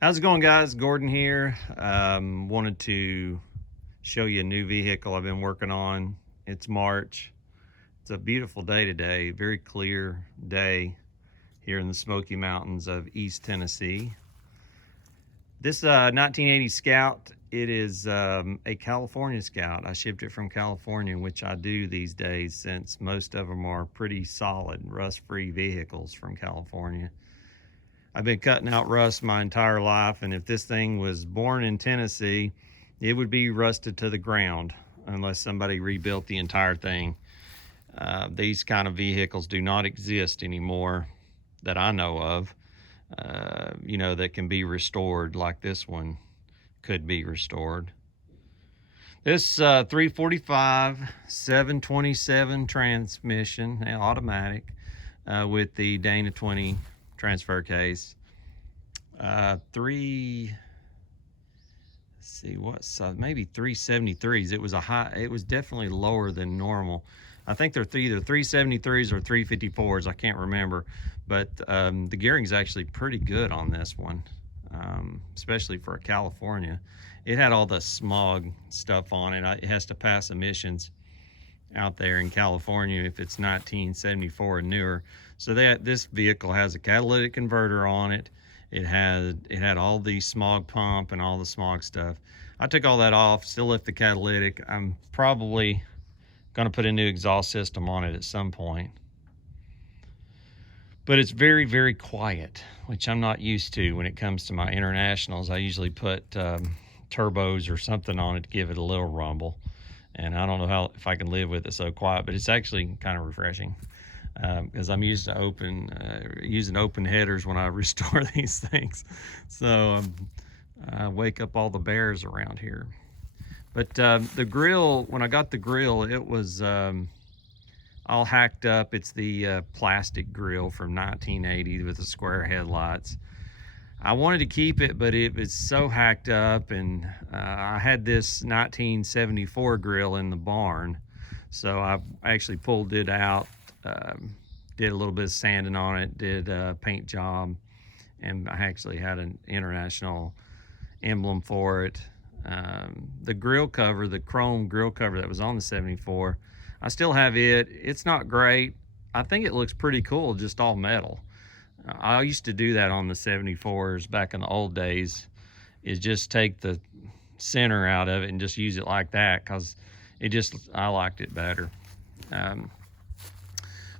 How's it going, guys? Gordon here. Wanted to show you a new vehicle I've been working on. It's March. It's a beautiful day today, very clear day here in the Smoky Mountains of East Tennessee. This 1980 Scout, it is a California Scout. I shipped it from California, which I do these days since most of them are pretty solid, rust-free vehicles from California. I've been cutting out rust my entire life, and if this thing was born in Tennessee, it would be rusted to the ground unless somebody rebuilt the entire thing. These kind of vehicles do not exist anymore that I know of, that can be restored like this one could be restored. This 345 727 transmission, automatic, with the Dana 20 transfer case. Maybe 373s. It was definitely lower than normal. I think they're either 373s or 354s. I can't remember, but the gearing's actually pretty good on this one, especially for a California. It had all the smog stuff on it. It has to pass emissions out there in California if it's 1974 and newer. So this vehicle has a catalytic converter on it. It had all the smog pump and all the smog stuff. I took all that off, still left the catalytic. I'm probably gonna put a new exhaust system on it at some point. But it's very, very quiet, which I'm not used to when it comes to my internationals. I usually put turbos or something on it to give it a little rumble. And I don't know if I can live with it so quiet, but it's actually kind of refreshing because I'm used to using open headers when I restore these things. So I wake up all the bears around here. But the grill, when I got the grill, it was all hacked up. It's the plastic grill from 1980 with the square headlights. I wanted to keep it, but it was so hacked up, and I had this 1974 grill in the barn, so I actually pulled it out, did a little bit of sanding on it, did a paint job, and I actually had an international emblem for it. The grill cover, the chrome grill cover that was on the 74, I still have it. It's not great. I think it looks pretty cool, just all metal. I used to do that on the 74s back in the old days, is just take the center out of it and just use it like that, because I liked it better.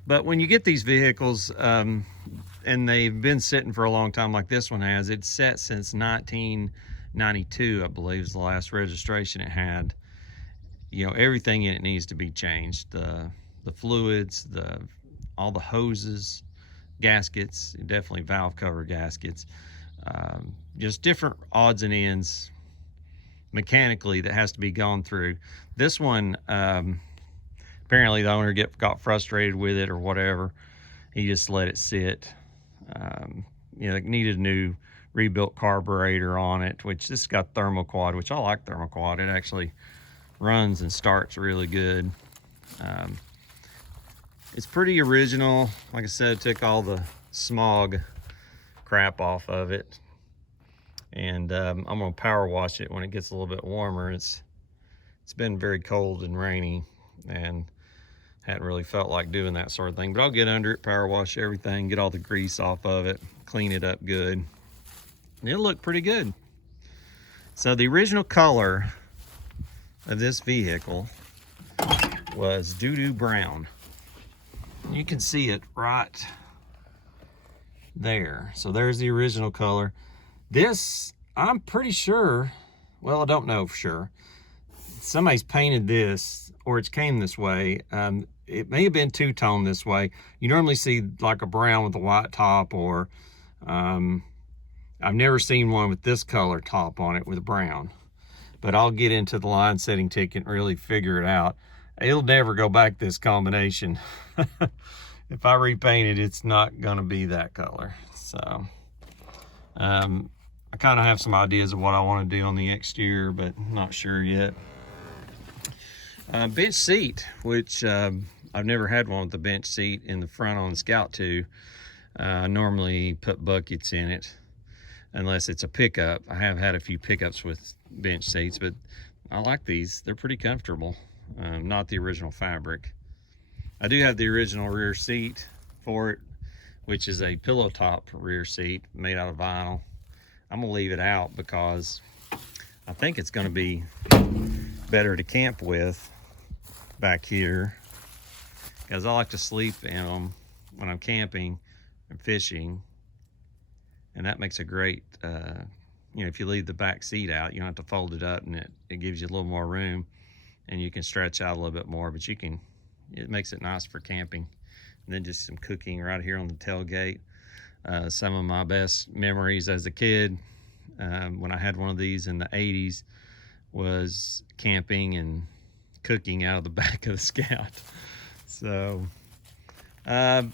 But when you get these vehicles and they've been sitting for a long time like this one has, it's set since 1992, I believe is the last registration it had. Everything in it needs to be changed. The fluids, all the hoses, gaskets, definitely valve cover gaskets, just different odds and ends mechanically that has to be gone through. This one, apparently the owner got frustrated with it or whatever. He just let it sit. It needed a new rebuilt carburetor on it, which this got thermoquad, which I like thermoquad. It actually runs and starts really good. It's pretty original. Like I said, I took all the smog crap off of it, and I'm gonna power wash it when it gets a little bit warmer. It's been very cold and rainy, and hadn't really felt like doing that sort of thing, but I'll get under it, power wash everything, get all the grease off of it, clean it up good, and it'll look pretty good. So the original color of this vehicle was doo-doo brown. You can see it right there. So there's the original color. This, I'm pretty sure, well, I don't know for sure. Somebody's painted this, or it came this way. It may have been two-tone this way. You normally see like a brown with a white top, or I've never seen one with this color top on it with a brown. But I'll get into the line setting ticket and really figure it out. It'll never go back this combination. If I repaint it, it's not gonna be that color. So I kind of have some ideas of what I want to do on the exterior, but not sure yet. Bench seat, which I've never had one with the bench seat in the front on the Scout 2. I normally put buckets in it. unless it's a pickup. I have had a few pickups with bench seats, but I like these. They're pretty comfortable. Not the original fabric. I do have the original rear seat for it, which is a pillow top rear seat made out of vinyl. I'm gonna leave it out because I think it's gonna be better to camp with back here, because I like to sleep in them when I'm camping and fishing, and that makes a great, you know, if you leave the back seat out, you don't have to fold it up, and it gives you a little more room, and you can stretch out a little bit more, but it makes it nice for camping. And then just some cooking right here on the tailgate. Some of my best memories as a kid, when I had one of these in the 80s, was camping and cooking out of the back of the Scout. So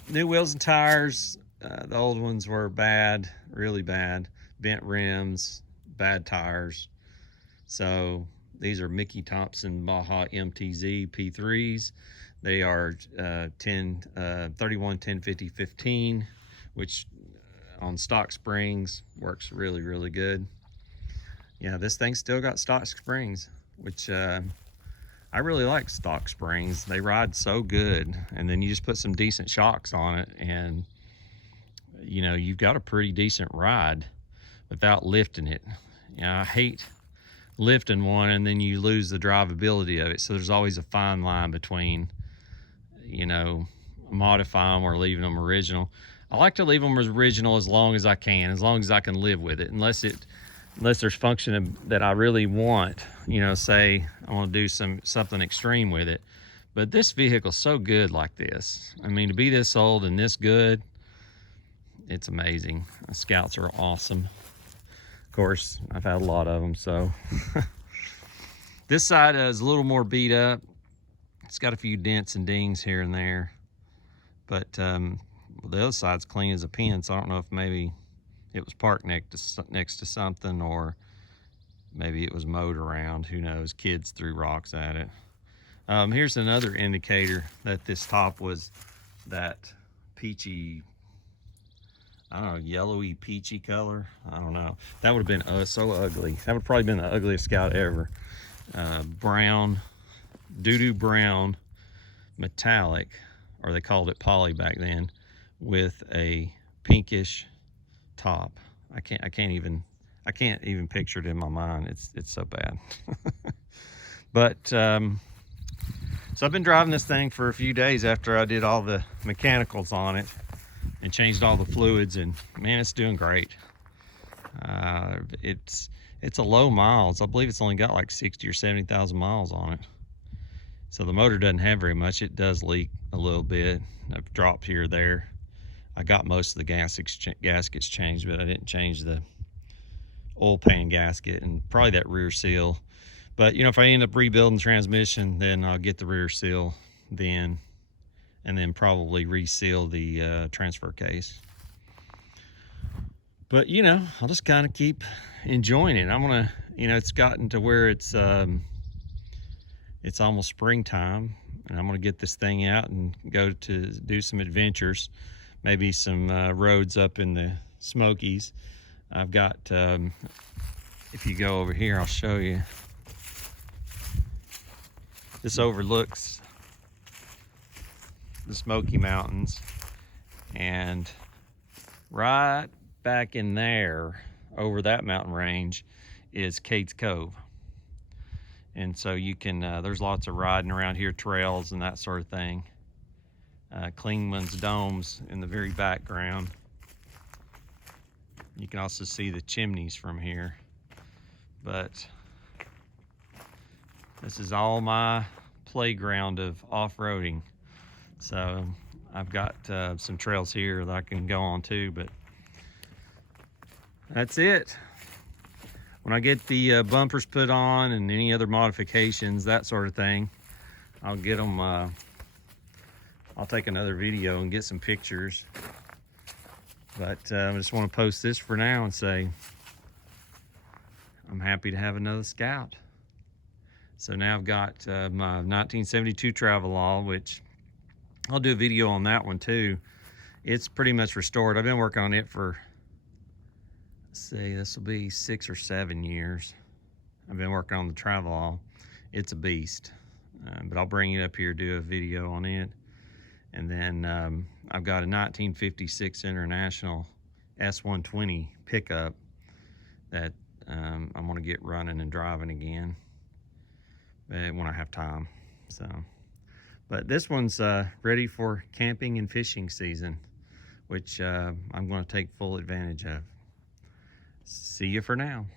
new wheels and tires. The old ones were bad, really bad. Bent rims, bad tires. So these are Mickey Thompson Baja MTZ P3s. They are 31 1050 15, which on stock springs works really, really good. Yeah, this thing's still got stock springs, which I really like stock springs. They ride so good, and then you just put some decent shocks on it, and you know, you've got a pretty decent ride without lifting it. You know, I hate lifting one and then you lose the drivability of it. So there's always a fine line between, you know, modifying them or leaving them original. I like to leave them as original as long as I can, as long as I can live with it, unless there's function that I really want, you know, say I want to do something extreme with it. But this vehicle's so good like this. I mean, to be this old and this good, it's amazing. Scouts are awesome. Of course, I've had a lot of them, so. This side is a little more beat up. It's got a few dents and dings here and there, but the other side's clean as a pin, so I don't know if maybe it was parked next to something, or maybe it was mowed around. Who knows? Kids threw rocks at it. Here's another indicator that this top was that peachy, I don't know, yellowy peachy color. I don't know. That would have been so ugly. That would probably been the ugliest Scout ever. Brown, doo-doo brown, metallic, or they called it poly back then, with a pinkish top. I can't even picture it in my mind. It's so bad. But so I've been driving this thing for a few days after I did all the mechanicals on it and changed all the fluids, and man, it's doing great. It's a low miles. I believe it's only got like 60 or 70,000 miles on it. So the motor doesn't have very much. It does leak a little bit. I've dropped here or there. I got most of the gaskets changed, but I didn't change the oil pan gasket and probably that rear seal. But you know, if I end up rebuilding transmission, then I'll get the rear seal then, and then probably reseal the transfer case. But you know, I'll just kind of keep enjoying it. I'm gonna, you know, it's gotten to where it's almost springtime, and I'm gonna get this thing out and go to do some adventures, maybe some roads up in the Smokies. I've got, if you go over here, I'll show you. This overlooks the Smoky Mountains, and right back in there over that mountain range is Cates Cove. And so you can, there's lots of riding around here, trails and that sort of thing. Klingman's Domes in the very background. You can also see the chimneys from here. But this is all my playground of off-roading. So I've got some trails here that I can go on too, but that's it. When I get the bumpers put on and any other modifications, that sort of thing, I'll get them, I'll take another video and get some pictures. But I just want to post this for now and say I'm happy to have another Scout. So now I've got my 1972 Travelall, which I'll do a video on that one too. It's pretty much restored. I've been working on it for see, this will be 6 or 7 years. I've been working on the Travelall. It's a beast, but I'll bring it up here, do a video on it. And then I've got a 1956 International S120 pickup that I'm gonna get running and driving again when I have time. So, but this one's ready for camping and fishing season, which I'm gonna take full advantage of. See you for now.